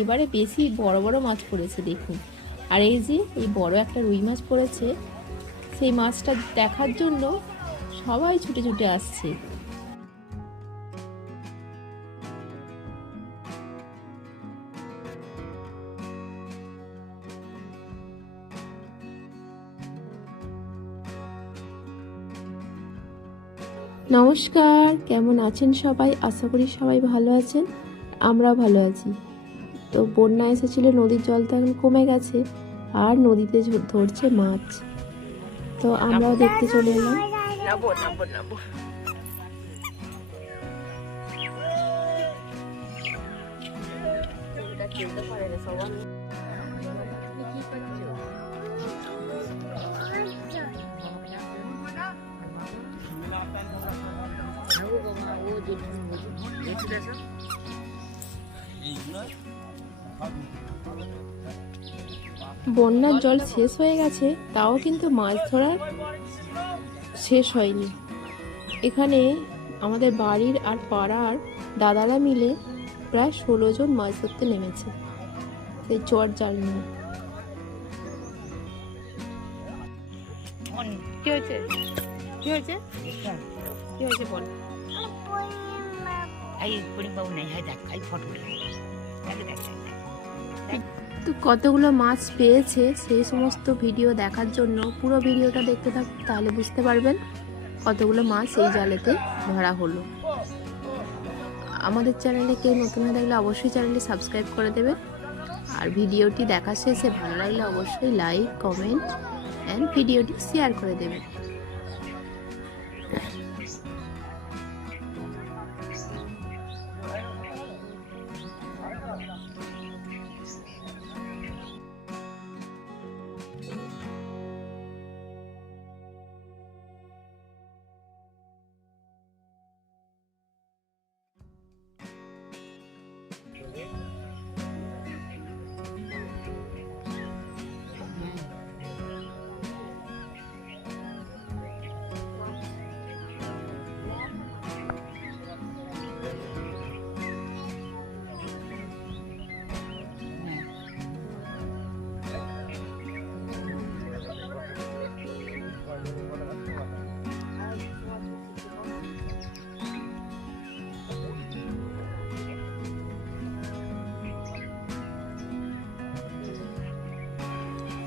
এবারে বেশি বড় বড় মাছ পড়েছে দেখুন। আর এই যে এই বড় একটা রুই মাছ পড়েছে, সেই মাছটা দেখার জন্য সবাই ছুটে ছুটে আসছে। নমস্কার, কেমন আছেন সবাই? আশা করি সবাই ভালো আছেন, আমরাও ভালো আছি। তো বন্যা এসেছিল, নদীর জল তো এখন কমে গেছে, আর নদীতে ধরছে মাছ। তো আমরাও দেখতে চলে এলাম। বন্যার জল শেষ হয়ে গেছে, তাও কিন্তু মাছ ধরার শেষ হয়নি। এখানে আমাদের বাড়ির আর পাড়ার দাদারা মিলে প্রায় 16 জন মাছ ধরতে নেমেছে, সেই চট জাল নিয়ে। কি হয়েছে কি হয়েছে কি হয়েছে বল। তো কতগুলো মাছ পেয়েছে সেই সমস্ত ভিডিও দেখার জন্য পুরো ভিডিওটা দেখতে থাকুন, তাহলে বুঝতে পারবেন কতগুলো মাছ এই জালেতে ধরা হলো। আমাদের চ্যানেলে কেউ নতুন হয়ে থাকলে অবশ্যই চ্যানেলটি সাবস্ক্রাইব করে দেবে, আর ভিডিওটি দেখা শেষে ভালো লাগলে অবশ্যই লাইক, কমেন্ট অ্যান্ড ভিডিওটি শেয়ার করে দেবে।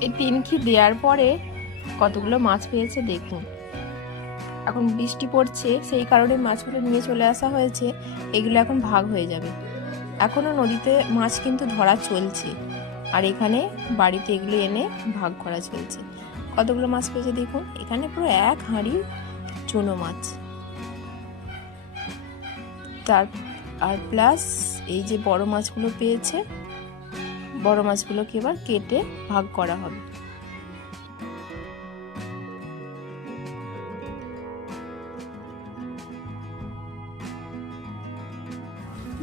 এই তিনখি দেওয়ার পরে কতগুলো মাছ পেয়েছে দেখুন। এখন বৃষ্টি পড়ছে, সেই কারণে মাছগুলো নিয়ে চলে আসা হয়েছে। এগুলো এখন ভাগ হয়ে যাবে। এখনো নদীতে মাছ কিন্তু ধরা চলছে, আর এখানে বাড়িতে এগুলো এনে ভাগ করা চলছে। কতগুলো মাছ পেয়েছে দেখুন, এখানে পুরো এক হাঁড়ি চুনো মাছ। আর প্লাস এই যে বড় মাছগুলো পেয়েছে, বড় মাছগুলোকে এবার কেটে ভাগ করা হবে।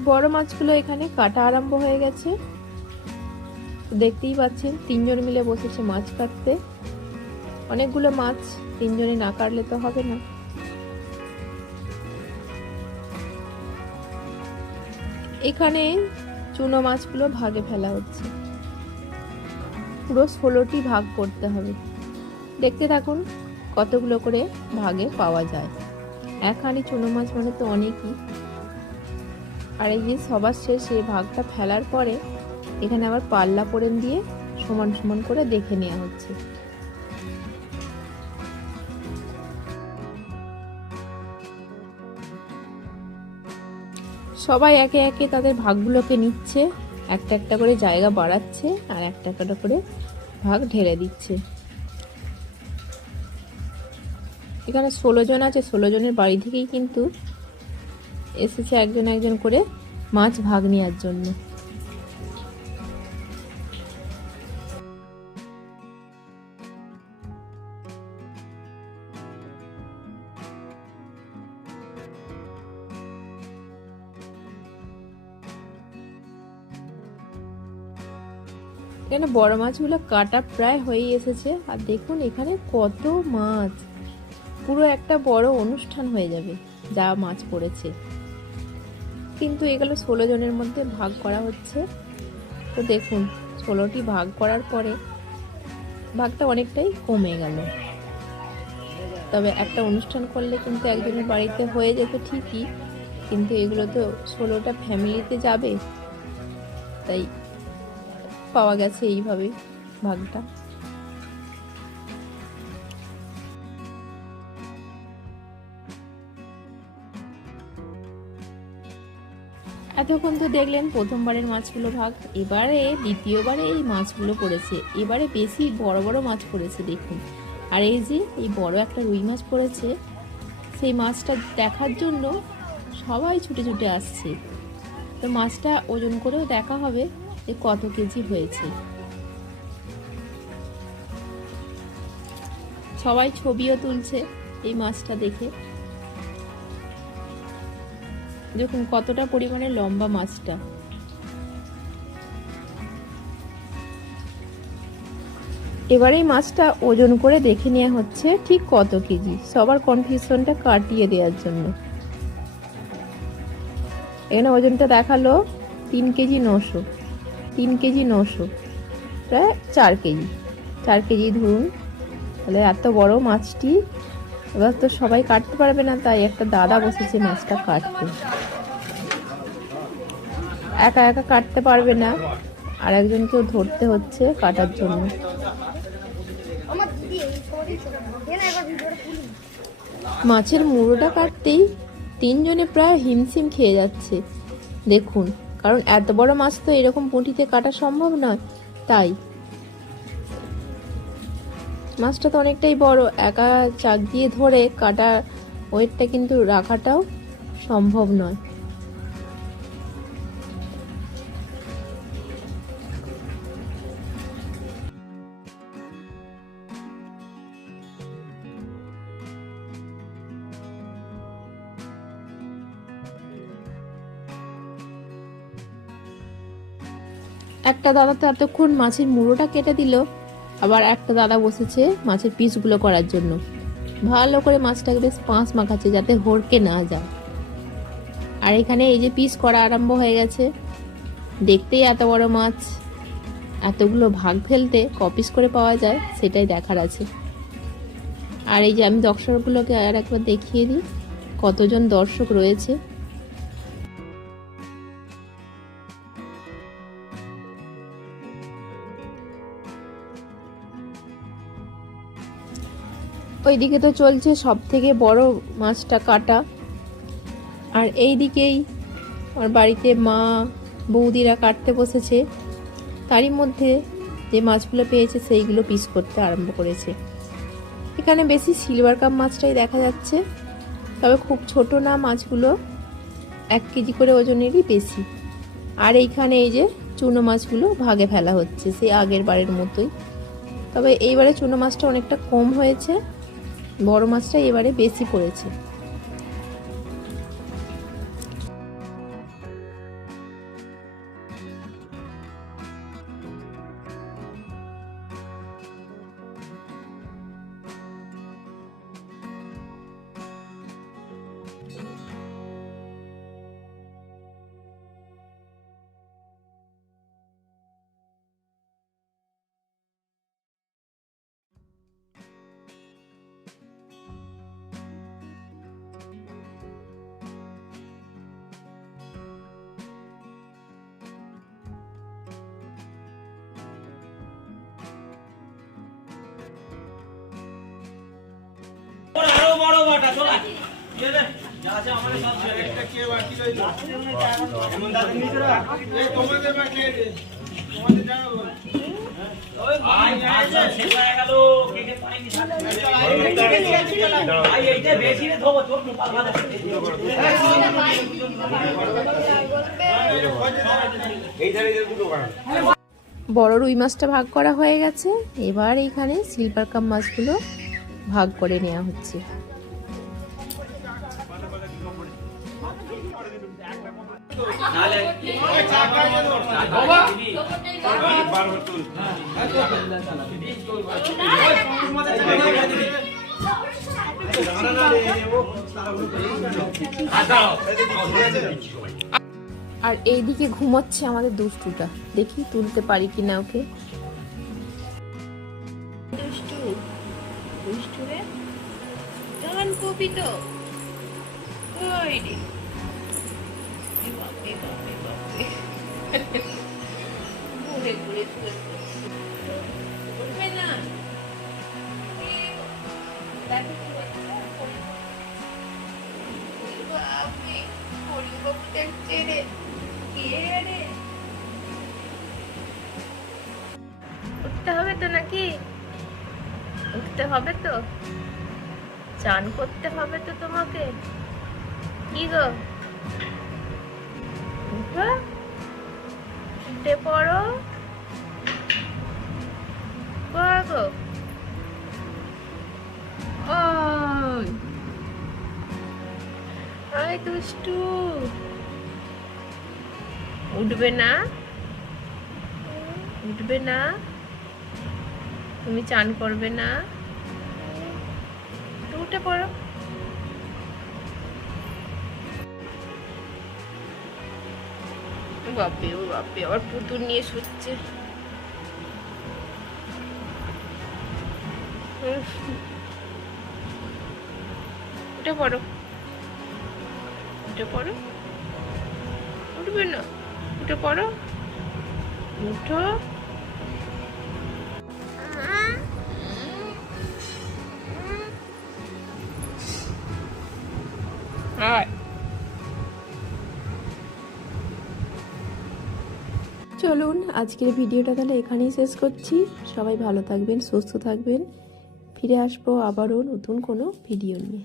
বড় মাছগুলো এখানে কাটা আরম্ভ হয়ে গেছে, দেখতেই পাচ্ছেন। 3 জন মিলে বসেছে মাছ কাটতে। অনেকগুলো মাছ, 3 জনে না কাটলে তো হবে না। এখানে চুনো মাছগুলো ভাগে ফেলা হচ্ছে, পুরো 16টি ভাগ করতে হবে। দেখতে থাকুন কতগুলো করে ভাগে পাওয়া যায়। এক হাঁড়ি চুনো মাছ মানে তো অনেকই। আর এই যে সবার শেষে ভাগটা ফেলার পরে এখানে আবার পাল্লা পোড়েন দিয়ে সমান সমান করে দেখে নেওয়া হচ্ছে। সবাই একে একে তাদের ভাগগুলোকে নিচ্ছে, একটা একটা করে জায়গা বাড়াচ্ছে, আর একটা একটা করে ভাগ ঢেলে দিচ্ছে। এখানে 16 জন আছে, 16 জনের বাড়ি থেকেই কিন্তু এসেছে একজন একজন করে মাছ ভাগ নেওয়ার জন্য। এখানে বড় মাছগুলো কাটা প্রায় হয়ে এসেছে, আর দেখুন এখানে কত মাছ, পুরো একটা বড় অনুষ্ঠান হয়ে যাবে যা মাছ পড়েছে। কিন্তু এগুলো 16 জনের মধ্যে ভাগ করা হচ্ছে, তো দেখুন 16টি ভাগ করার পরে ভাগটা অনেকটাই কমে গেল। তবে একটা অনুষ্ঠান করলে কিন্তু একজনের বাড়িতে হয়ে যেত ঠিকই, কিন্তু এগুলো তো 16টা ফ্যামিলিতে যাবে, তাই পাওয়া গেছে এইভাবে ভাগটা। এতক্ষণ তো দেখলেন প্রথমবারের মাছগুলো ভাগ, এবারে দ্বিতীয়বারে এই মাছগুলো পড়েছে। এবারে বেশি বড় বড় মাছ পড়েছে দেখুন। আর এই যে এই বড় একটা রুই মাছ পড়েছে, সেই মাছটা দেখার জন্য সবাই ছুটে ছুটে আসছে। তো মাছটা ওজন করেও দেখা হবে যে কত কেজি হয়েছে। সবাই ছবিও তুলছে এই মাছটা দেখে। দেখুন কতটা পরিমাণে লম্বা মাছটা। এবারে এই মাছটা ওজন করে দেখে নেওয়া হচ্ছে ঠিক কত কেজি, সবার কনফিউশনটা কাটিয়ে দেওয়ার জন্য। এখানে ওজনটা দেখালো 3 কেজি 900, 3 কেজি 900, প্রায় 4 কেজি, 4 কেজি ধরুন। তাহলে এত বড় মাছটি এবার তো সবাই কাটতে পারবে না, তাই একটা দাদা বসেছে মাছটা কাটতে। একা একা কাটতে পারবে না, আর একজনকেও ধরতে হচ্ছে কাটার জন্য। মাছের মুড়োটা কাটতেই 3 জনে প্রায় হিমশিম খেয়ে যাচ্ছে দেখুন, কারণ এত বড় মাছ তো এরকম পুঁটিতে কাটা সম্ভব নয়। তাই মাছটা তো অনেকটাই বড়, একা চাক দিয়ে ধরে কাটা ওয়েটটা কিন্তু রাখাটাও সম্ভব নয়। একটা দাদা তো এতক্ষণ মাছের মুড়োটা কেটে দিল, আবার একটা দাদা বসেছে মাছের পিসগুলো করার জন্য। ভালো করে মাছটাকে বেশ পাঁচ মাখাচ্ছে যাতে হড়কে না যায়। আর এখানে এই যে পিস করা আরম্ভ হয়ে গেছে। দেখতেই এত বড় মাছ, এতগুলো ভাগ ফেলতে ক পিস করে পাওয়া যায় সেটাই দেখার আছে। আর এই যে আমি দর্শকগুলোকে আর একবার দেখিয়ে দিই কতজন দর্শক রয়েছে। ওইদিকে তো চলছে সব থেকে বড় মাছটা কাটা, আর এই দিকেই আমার বাড়িতে মা বৌদিরা কাটতে বসেছে। তারই মধ্যে যে মাছগুলো পেয়েছে সেইগুলো পিস করতে আরম্ভ করেছে। এখানে বেশি সিলভার কাপ মাছটাই দেখা যাচ্ছে, তবে খুব ছোট না মাছগুলো, 1 কেজি করে ওজনেরই বেশি। আর এইখানে এই যে চুনো মাছগুলো ভাগে ফেলা হচ্ছে সেই আগের বারের মতোই, তবে এইবারে চুনো মাছটা অনেকটা কম হয়েছে, বড় মাছটা এবারে বেশি পড়েছে। বড় রুই মাছটা ভাগ করা হয়ে গেছে, এবার এইখানে সিলভার কাপ মাছগুলো ভাগ করে নেওয়া হচ্ছে। আর এইদিকে ঘুমোচ্ছে আমাদের দুষ্টুটা, দেখি তুলতে পারি কিনা ওকে। দুষ্টু দুষ্টু রে, গান কবি তো ওই রে, এ বাপরে বাপরে বাপরে, ঘুরে ঘুরে শুয়ে পড়ছে। উঠবে না, দেখো কি হচ্ছে। বাপরে, পরিবাবু দেখছে রে, কে রে? উঠতে হবে তো নাকি? উঠতে হবে তো, চান করতে হবে তো তোমাকে। কি গো, উঠো, উঠে পড়ো গো। ওই আয় দুষ্টু, উঠবে না, উঠবে না, তুমি চান করবে না, তো উঠে পড়ো। বাপরে ও বাপরে, আবার পুতুল নিয়ে শুচ্ছে। উঠে পড়ো, উঠে পড়ো, উঠবে না, উঠে পড়ো, উঠো। চলুন আজকের ভিডিওটা তাহলে এখানেই শেষ করছি। সবাই ভালো থাকবেন, সুস্থ থাকবেন। ফিরে আসবো আবারও নতুন কোনো ভিডিও নিয়ে।